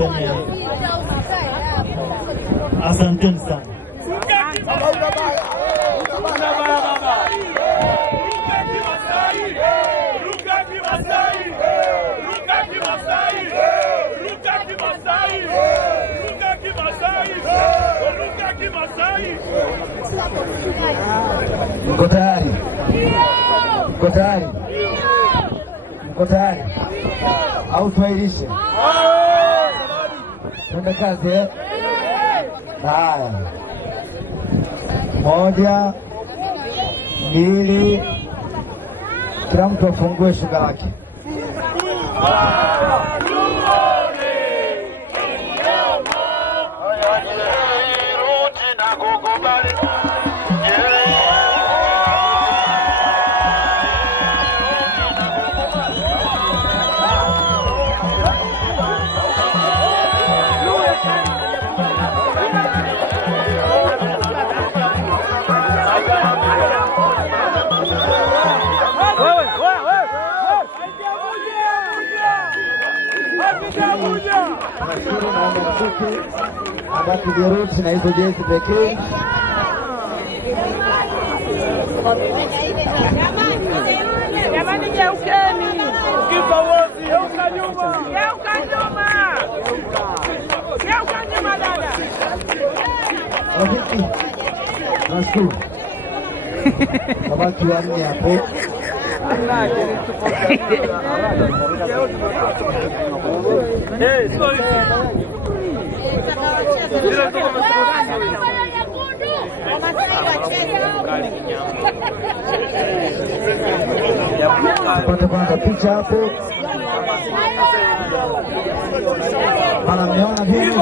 Tanzania. Asanteni sana. Mko tayari? Mko tayari? Mko tayari? Au tuairishe? Twende kazi eh? Haya. 1, 2, kila mtu afungue shuka lake. Nashukuru naomba mfupi abaki jeruti na hizo jezi pekee. Jamani, geukeni. Geuka nyuma. Geuka nyuma. Geuka nyuma dada. Rafiki, nashukuru. Abaki wanne hapo. Tupate kwanza picha hapo. Mmeona vile